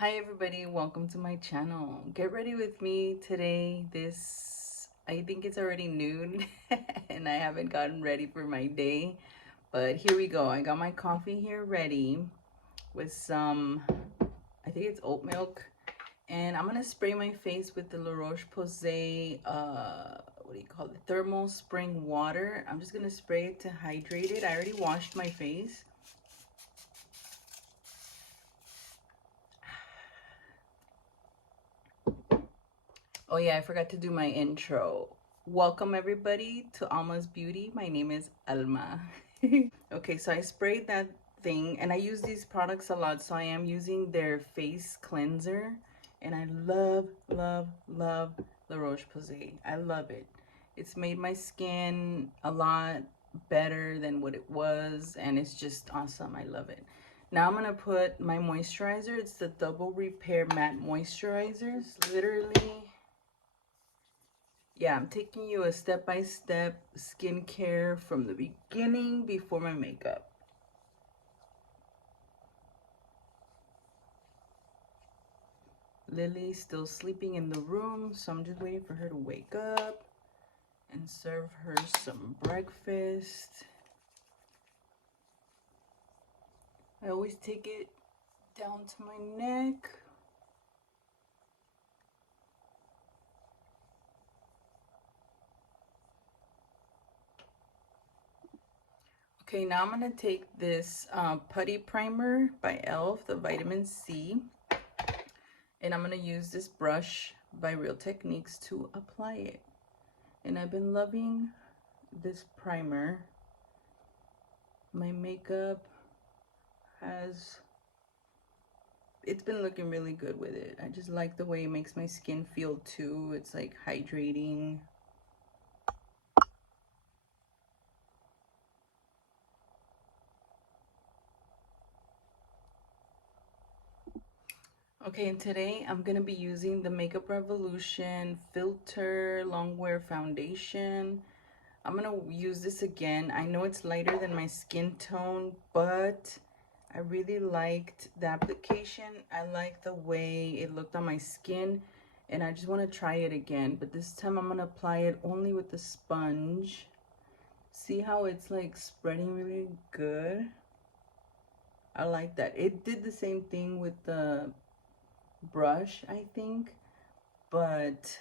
Hi everybody, welcome to my channel. Get ready with me today. I think it's already noon and I haven't gotten ready for my day. But here we go. I got my coffee here ready with some, I think it's oat milk. And I'm gonna spray my face with the La Roche-Posay, what do you call it? Thermal spring water. I'm just gonna spray it to hydrate it. I already washed my face. Oh yeah, I forgot to do my intro. Welcome everybody to Alma's Beauty. My name is Alma. Okay, so I sprayed that thing and I use these products a lot. So I am using their face cleanser and I love, love, love La Roche-Posay. I love it. It's made my skin a lot better than what it was and it's just awesome. I love it. Now I'm gonna put my moisturizer. It's the Double Repair Matte Moisturizer. It's literally, yeah, I'm taking you a step-by-step skincare from the beginning before my makeup. Lily's still sleeping in the room, so I'm just waiting for her to wake up and serve her some breakfast. I always take it down to my neck. Okay, now I'm gonna take this putty primer by e.l.f., the vitamin C, and I'm gonna use this brush by Real Techniques to apply it. And I've been loving this primer. My makeup it's been looking really good with it. I just like the way it makes my skin feel too. It's like hydrating. Okay, and today I'm gonna be using the Makeup Revolution Filter Longwear Foundation. I'm gonna use this again. I know it's lighter than my skin tone, but I really liked the application. I like the way it looked on my skin, and I just want to try it again. But this time I'm gonna apply it only with the sponge. See how it's like spreading really good? I like that. It did the same thing with the brush, I think, but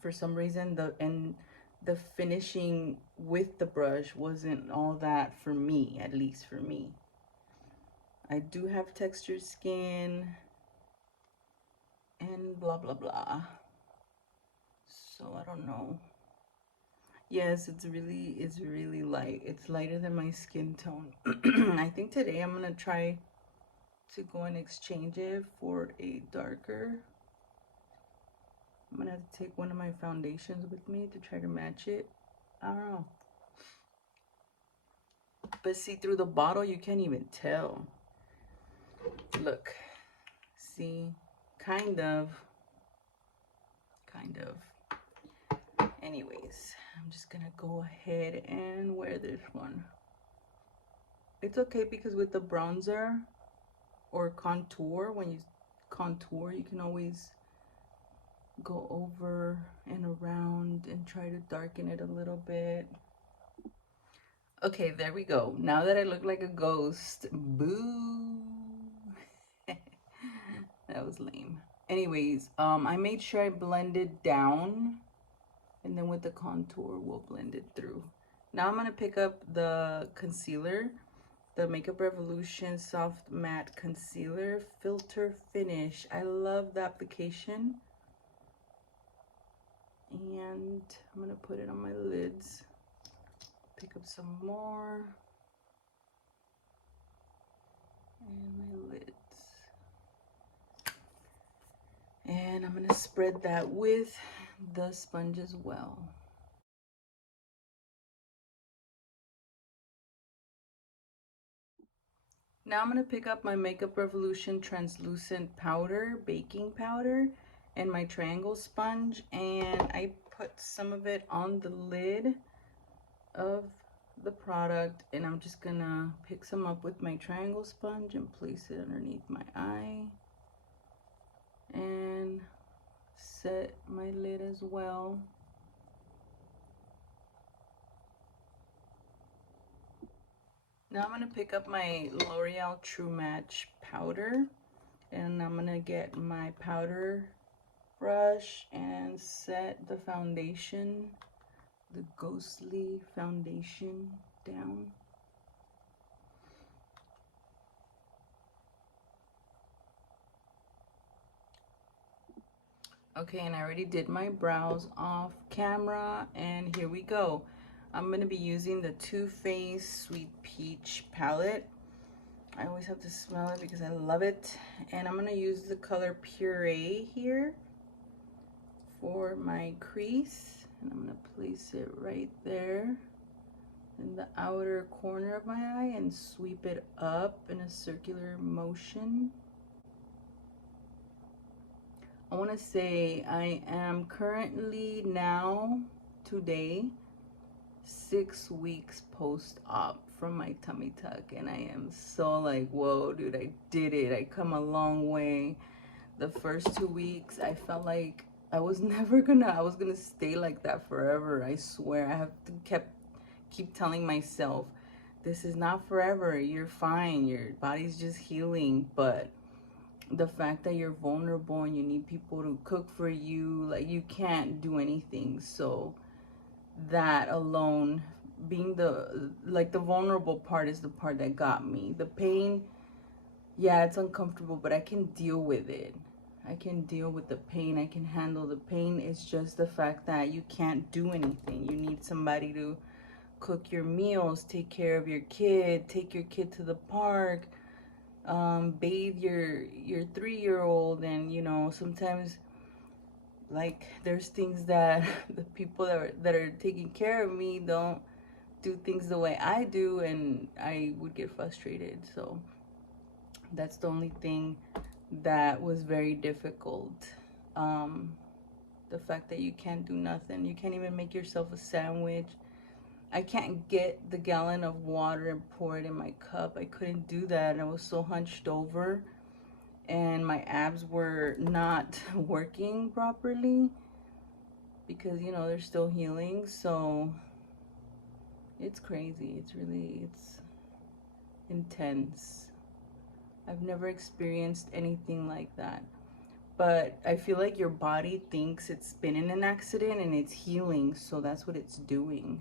for some reason the finishing with the brush wasn't all that for me, at least for me. I do have textured skin and blah blah blah, so I don't know. Yes, it's really light. It's lighter than my skin tone. I think today I'm gonna try to go and exchange it for a darker. I'm gonna have to take one of my foundations with me to try to match it. I don't know. But see, through the bottle, you can't even tell. Look, see, kind of. Anyways, I'm just gonna go ahead and wear this one. It's okay because with the bronzer or contour, when you contour, you can always go over and around and try to darken it a little bit. Okay, there we go. Now that I look like a ghost, boo. That was lame. Anyways, I made sure I blended down, and then with the contour, we'll blend it through. Now I'm gonna pick up the concealer, the Makeup Revolution Soft Matte Concealer Filter Finish. I love the application. And I'm gonna put it on my lids. Pick up some more. And my lids. And I'm gonna spread that with the sponge as well. Now I'm gonna pick up my Makeup Revolution translucent powder, baking powder, and my triangle sponge, and I put some of it on the lid of the product, and I'm just gonna pick some up with my triangle sponge and place it underneath my eye and set my lid as well. Now I'm gonna pick up my L'Oreal True Match powder, and I'm gonna get my powder brush and set the foundation, the ghostly foundation, down. Okay, and I already did my brows off camera, and here we go. I'm gonna be using the Too Faced Sweet Peach palette. I always have to smell it because I love it. And I'm gonna use the color Puree here for my crease. And I'm gonna place it right there in the outer corner of my eye and sweep it up in a circular motion. I want to say I am currently now, today, 6 weeks post-op from my tummy tuck, and I am so like, whoa, dude, I did it. I come a long way. The first 2 weeks, I felt like I was I was gonna stay like that forever. I swear. I have to keep telling myself, this is not forever. You're fine. Your body's just healing, but the fact that you're vulnerable and you need people to cook for you, like, you can't do anything. So that alone, being the vulnerable part, is the part that got me. The pain, yeah, it's uncomfortable, but I can deal with it. I can deal with the pain. I can handle the pain. It's just the fact that you can't do anything. You need somebody to cook your meals, take care of your kid, take your kid to the park, bathe your 3-year-old. And you know, sometimes, like, there's things that the people that are taking care of me don't do things the way I do, and I would get frustrated. So that's the only thing that was very difficult. The fact that you can't do nothing. You can't even make yourself a sandwich. I can't get the gallon of water and pour it in my cup. I couldn't do that. I was so hunched over, and my abs were not working properly because, you know, they're still healing. So it's crazy. It's intense. I've never experienced anything like that. But I feel like your body thinks it's been in an accident and it's healing, so that's what it's doing.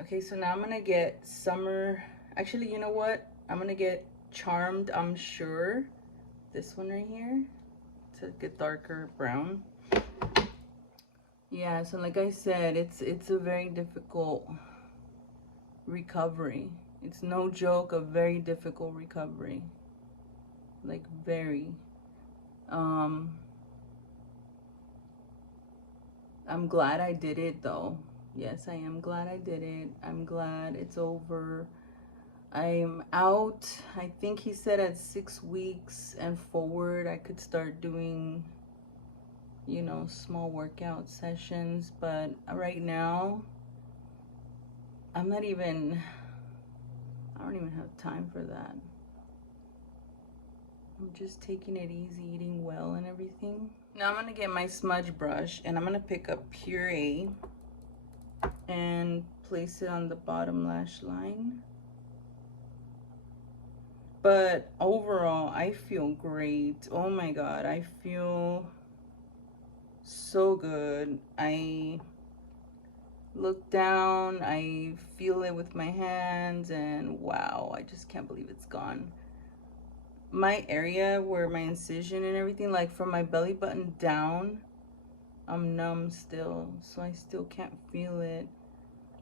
Okay, so now I'm gonna get Summer. Actually, you know what? I'm gonna get Charmed, I'm Sure. This one right here. It's like a darker brown. Yeah, so like I said, it's a very difficult recovery. It's no joke, a very difficult recovery. Like, very. I'm glad I did it though. Yes, I am glad I did it. I'm glad it's over. I'm out. I think he said at 6 weeks and forward I could start doing, you know, small workout sessions. But right now, I don't even have time for that. I'm just taking it easy, eating well and everything. Now I'm gonna get my smudge brush and I'm gonna pick up Puree and place it on the bottom lash line. But overall, I feel great. Oh my God, I feel so good. I look down, I feel it with my hands, and wow, I just can't believe it's gone. My area where my incision and everything, like from my belly button down, I'm numb still, so I still can't feel it.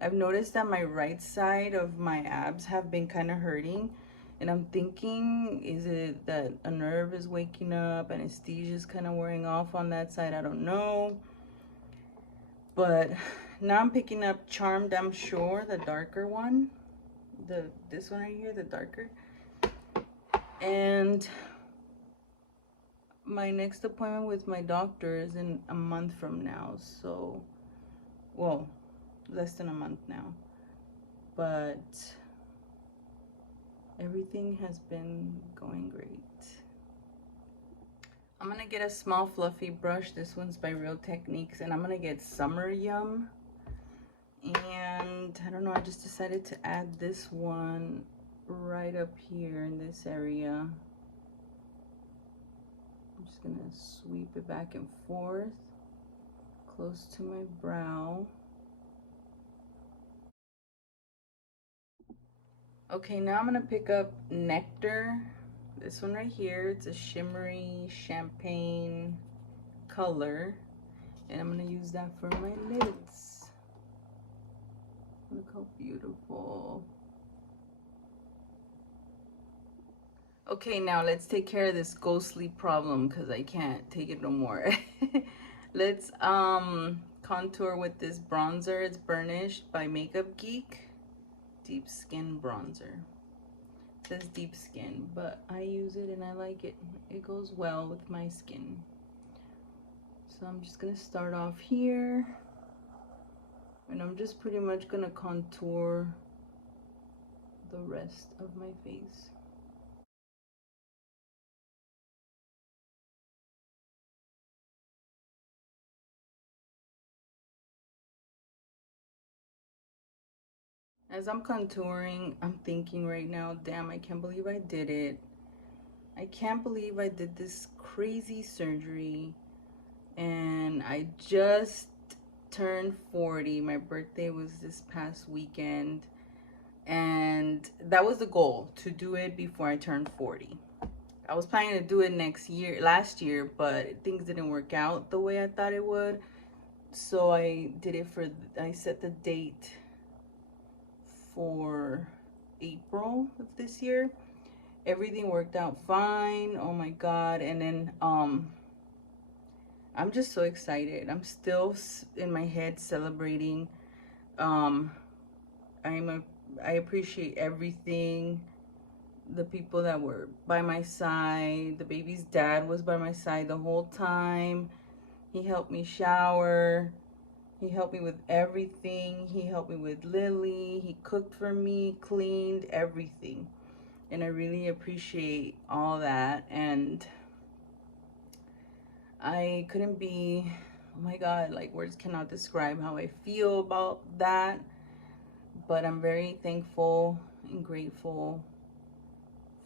I've noticed that my right side of my abs have been kind of hurting, and I'm thinking, is it that a nerve is waking up, anesthesia is kind of wearing off on that side? I don't know. But now I'm picking up Charmed, I'm Sure, the darker one. This one right here, the darker. And my next appointment with my doctor is in a month from now. So, well, less than a month now. But everything has been going great. I'm gonna get a small fluffy brush. This one's by Real Techniques, and I'm gonna get Summer Yum. And I don't know, I just decided to add this one right up here in this area. I'm just gonna sweep it back and forth close to my brow. Okay, now I'm gonna pick up Nectar. This one right here, it's a shimmery champagne color, and I'm gonna use that for my lids. Look how beautiful. Okay, now let's take care of this ghostly problem because I can't take it no more. Let's contour with this bronzer. It's Burnished by Makeup Geek. Deep Skin Bronzer. It says deep skin, but I use it and I like it. It goes well with my skin. So I'm just gonna start off here, and I'm just pretty much gonna contour the rest of my face. As I'm contouring, I'm thinking right now, damn, I can't believe I did it. I can't believe I did this crazy surgery, and I just turned 40. My birthday was this past weekend, and that was the goal, to do it before I turned 40. I was planning to do it last year, but things didn't work out the way I thought it would. So I set the date for April of this year. Everything worked out fine. Oh my God. And then I'm just so excited. I'm still in my head celebrating. I appreciate everything. The people that were by my side. The baby's dad was by my side the whole time. He helped me shower. He helped me with everything. He helped me with Lily. He cooked for me, cleaned, everything. And I really appreciate all that. And I couldn't be, oh my God, like words cannot describe how I feel about that. But I'm very thankful and grateful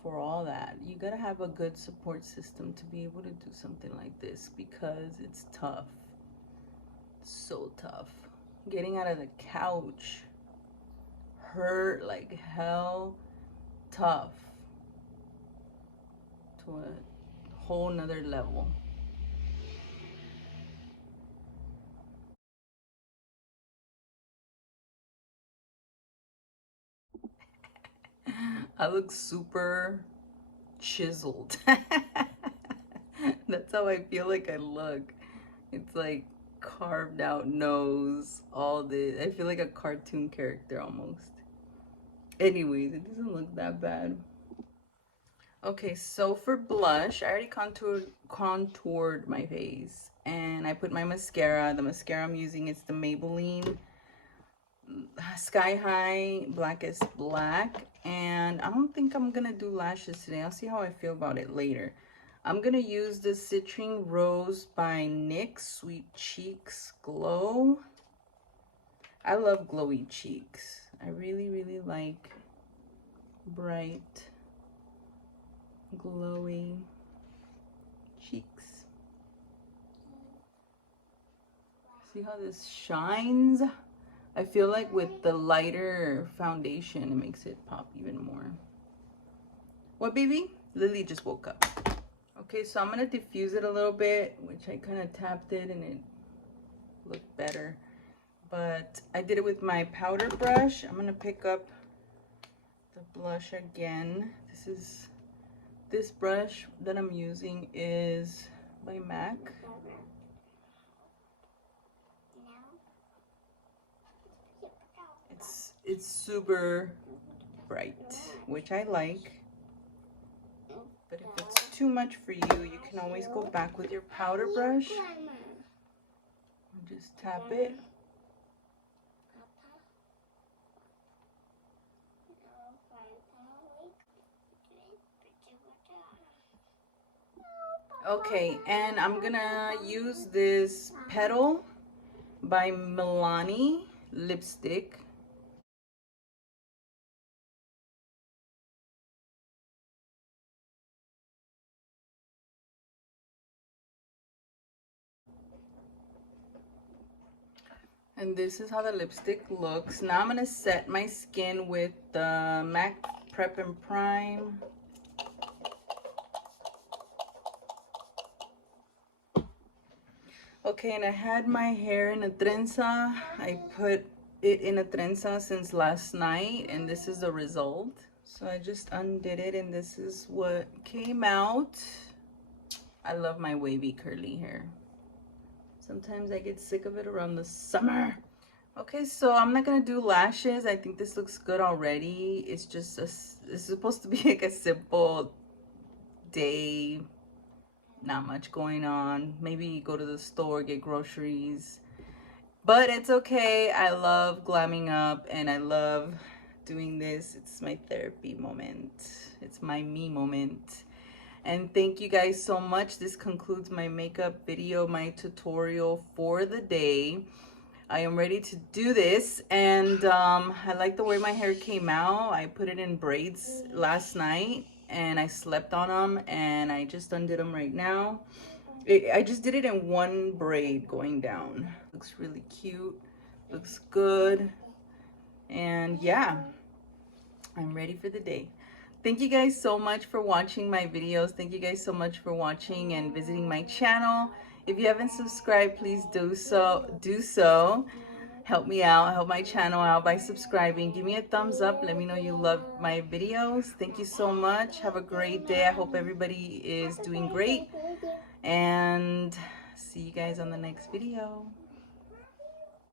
for all that. You gotta have a good support system to be able to do something like this, because it's tough. So tough. Getting out of the couch hurt like hell. Tough to a whole nother level. I look super chiseled. That's how I feel like I look. It's like carved out nose, all this. I feel like a cartoon character almost. Anyways, it doesn't look that bad. Okay, so for blush, I already contoured my face, and I put my mascara. The mascara I'm using is the Maybelline Sky High Blackest Black, and I don't think I'm gonna do lashes today. I'll see how I feel about it later. I'm gonna use the Citrine Rose by NYX Sweet Cheeks Glow. I love glowy cheeks. I really like bright, glowy cheeks. See how this shines? I feel like with the lighter foundation, it makes it pop even more. What, baby? Lily just woke up. Okay, so I'm gonna diffuse it a little bit, which I kind of tapped it and it looked better. But I did it with my powder brush. I'm gonna pick up the blush again. This brush that I'm using is by MAC. It's super bright, which I like. But if it's too much for you, you can always go back with your powder brush and just tap it. Okay, and I'm gonna use this Petal by Milani lipstick. And this is how the lipstick looks. Now I'm gonna set my skin with the MAC Prep and Prime. Okay, and I had my hair in a trenza. I put it in a trenza since last night, and this is the result. So I just undid it, and this is what came out. I love my wavy curly hair. Sometimes I get sick of it around the summer. Okay, so I'm not gonna do lashes. I think this looks good already. It's just it's supposed to be like a simple day, not much going on. Maybe go to the store, get groceries. But it's okay. I love glamming up and I love doing this. It's my therapy moment. It's my me moment. And thank you guys so much. This concludes my makeup video, my tutorial for the day. I am ready to do this, and I like the way my hair came out. I put it in braids last night and I slept on them, and I just undid them right now. I just did it in one braid going down. Looks really cute, looks good, and yeah, I'm ready for the day. Thank you guys so much for watching my videos. Thank you guys so much for watching and visiting my channel. If you haven't subscribed, please do so. Help me out, help my channel out by subscribing. Give me a thumbs up. Let me know you love my videos. Thank you so much. Have a great day. I hope everybody is doing great. And see you guys on the next video.